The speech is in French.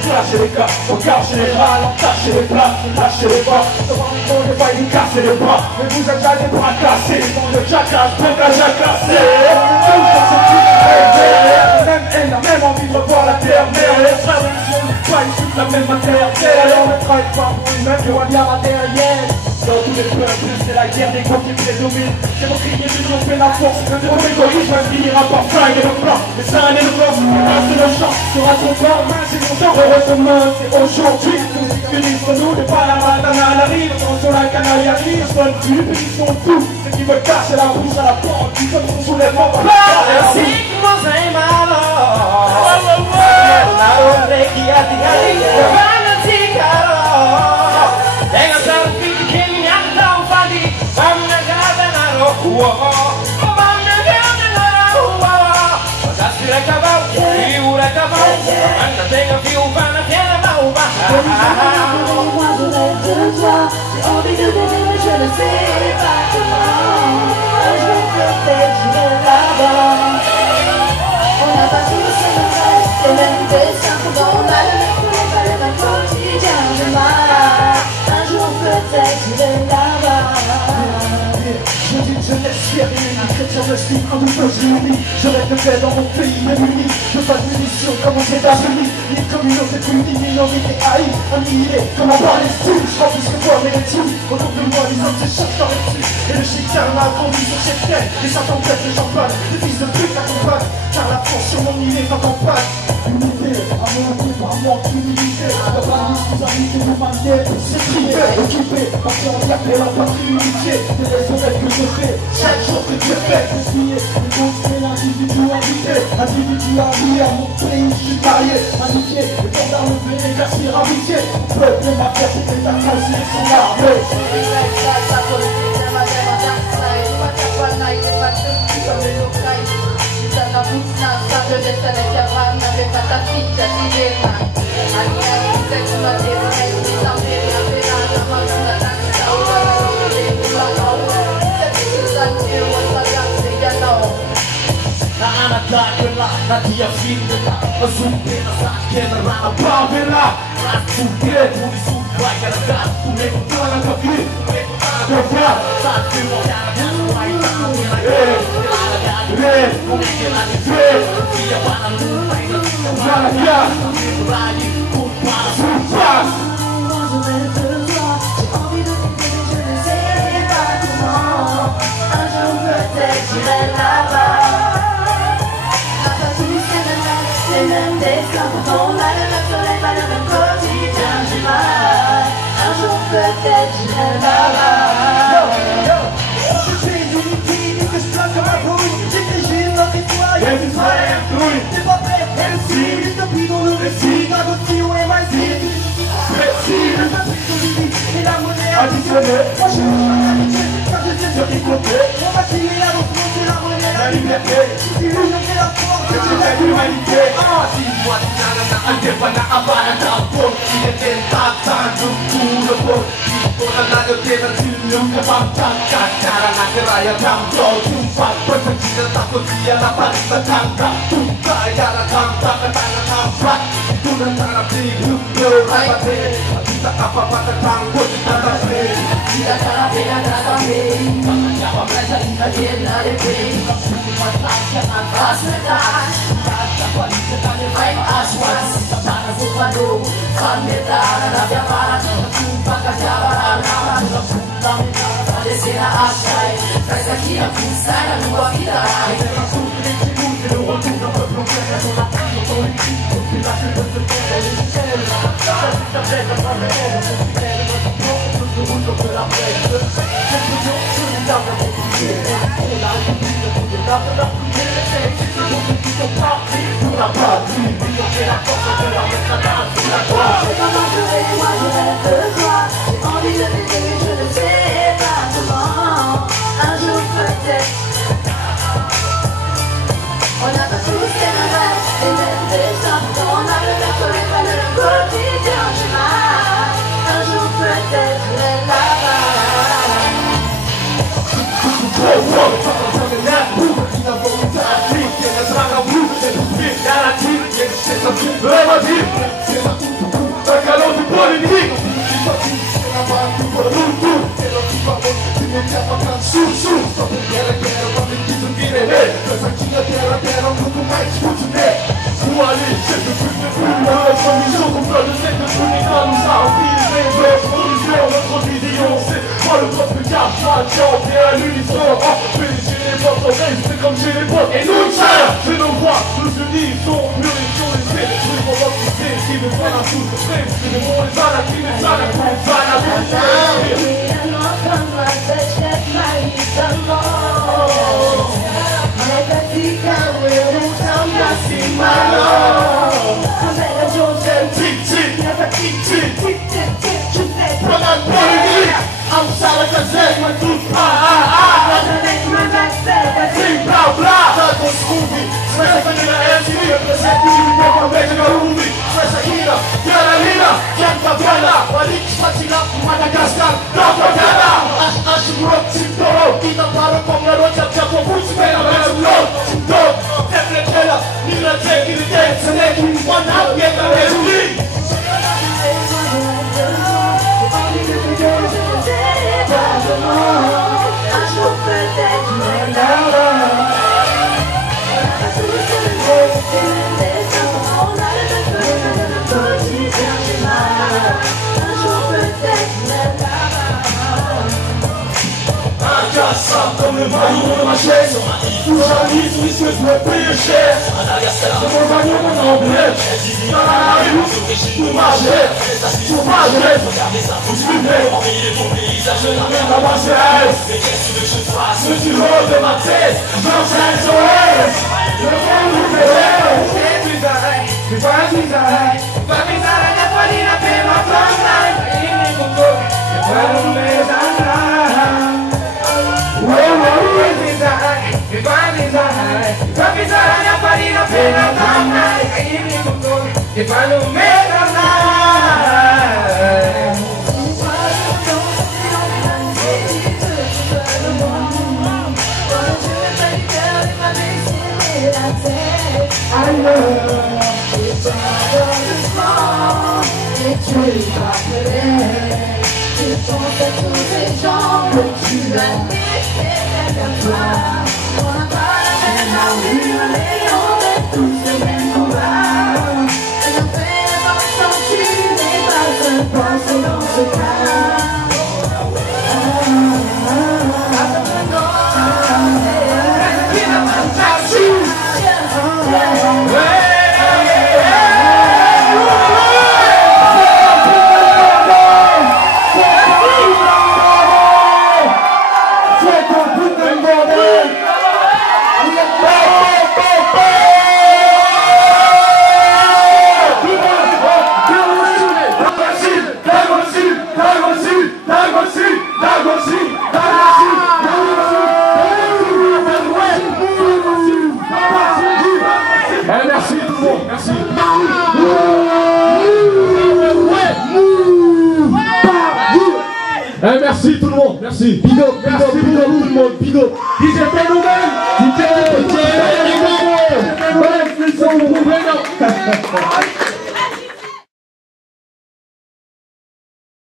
Clasher les gars, on cache les bras, on tâche les plats, lâchez les bras, on ne va y casser les bras, mais vous êtes là les bras cassés, le jacasse, prends la jacasse. Même haine, la même envie de revoir la terre, mais les frères et les jeunes, pas issus de la même matière, alors ne travaille pas pour nous-mêmes, je vois bien matériel. Dans tous les peuples, c'est la guerre des groupes qui prédominent. C'est vos crier de nous fait la force. Le égoïsme finira par flinguer le plan. Les seins et le corps, c'est le chant. Sera ton corps, main, c'est mon genre. Heureusement, c'est aujourd'hui. Nous unissons nous, les Panama arrive. Attention, la canaille arrive. Sonne plus, ils sont tous. Ceux qui veulent casser la bouche à la porte. Ils comme son soulèvement par la j'ai envie de t'aimer, je ne sais pas comment. Un jour peut-être j'irai là-bas. On n'a pas tous les mêmes rêves, les mêmes destins. Pourtant on a le même problème, pas le même quotidien. J'ai mal. Un jour peut-être j'irai là-bas. Je dis que je laisse fier et unis, chrétien de style, un double génie. Je rêve de paix dans mon pays uni. Je veux pas de munitions comme aux États-Unis. Ni de communauté punie, minorité haïe. Annihilé comme en Palestine. Je remplis ce que toi mes rétines. Autour de moi, les hommes se cherchent dans les dessus. Et le chicain m'a grandi sur cette terre. Les satans têtes de champagne, les fils de pute accompagnent. Car la France sur mon île est en campagne. Unité, amour, par manque d'humilité. La balise nous a mis de l'humanité. C'est privé, occupé, parce qu'on y a fait la patrie unité. Des raisons que je fais, chaque jour que Dieu fait. Crier, démontrer l'individu habité. Individu allié à mon pays, je suis marié. Magnifié, le temps d'enlever les glaciers amitié. Peuple et ma fête, c'est ta cause et son armée. Nadia filha, mas um pedaço que era lá na favela. Rato preto, isso vai carregar. O nego tá na tua vida, o nego tá na tua vida. Sabe que o olhar dela vai estar na minha vida. Como é que ela me vê? Dia para a lua, ainda fica para cá. O raio, o passo, o passo. J'ai envie de t'aimer, je ne sais pas comment. Un jour peut-être j'irai là-bas. Les mêmes destins, pourtant on a le même soleil, pas le même quotidien. J'ai mal, un jour peut-être j'irai là-bas. Je suis d'unité, que je plaque comme un bruit. J'étais juste dans tes toits, y'a une soirée inclue. T'es pas prêt, merci, l'utopie dans le récit. D'Agostino et Maïsi, merci. Le patrick et la monnaie additionnée. Moi je suis l'amitié, car je viens sur tes côtés. On va tirer la notion, c'est la monnaie, la liberté. Si l'union fait la force, c'est l'humanité. Dis-moi, anche pana abana da pon, il est tentando puro pon. Ora la de te na tilu ka pam tan cara na keraya tam do tumpa, percaya takut dia la parita tangka, tumpa ya la tangka katana tampa, tu na tana pigu do rapate, kita apa pada tangko kita tape, Kita cara beda kami, siapa mereka kita dari ping, masalah nafas mereka, kata kualitas kami baik aswas, sana supado, kami tak ada jawaban, jumpa kejawaban nama, pulang pada sena asyai, mereka kira pusat dan luar kita, mereka sulit sebut luar kita berprogram dan datang ke politik, kita sudah berprogram, kita beda kami untuk berlangsung, kita j'ai envie de t'aimer, je ne sais pas comment. Un jour peut-être. On n'a pas tous les mêmes rêves, les mêmes destins. Pourtant on a le même soleil, pas le même quotidien. J'ai mal. Un jour peut-être, j'irai là-bas. Comme chez les potes, et nous c'est nos voix, nous unis, sont mûris sur les faits, nous on va pousser, qui me prennent un coup de frère, qui me font les balles, qui me salent, qui me salent, Madagascar, kita parang pengaruh cap-cap fokus bela belum dok terkena nila cekir cek seneki mana kita rezeki comme le maillot de ma chaise, tout j'arrive, risque de me payer cher. C'est mon maillot, mon emblème. Dans la rue, tout ma chaise, tout ma chaise. Faut que je me mets, dans ma chaise. Mais qu'est-ce que je fasse? Le tireur de ma tête, j'enchaîne sur elle. Je le prends où je vais. C'est pas un bizarre, pas bizarre, la folie n'a fait ma femme. C'est pas un bizarre. If I don't make a I love tu penses à tous ces gens que tu as laissés derrière toi. On n'a pas la peine à hurler, on est tous les mêmes combats. Et on fait l'important, tu n'es pas un poisson dans ce cas. Merci tout le monde, merci. Merci tout le monde, merci. Big up, merci tout le monde, big up. DJ Phénomène, DJ Phénomène,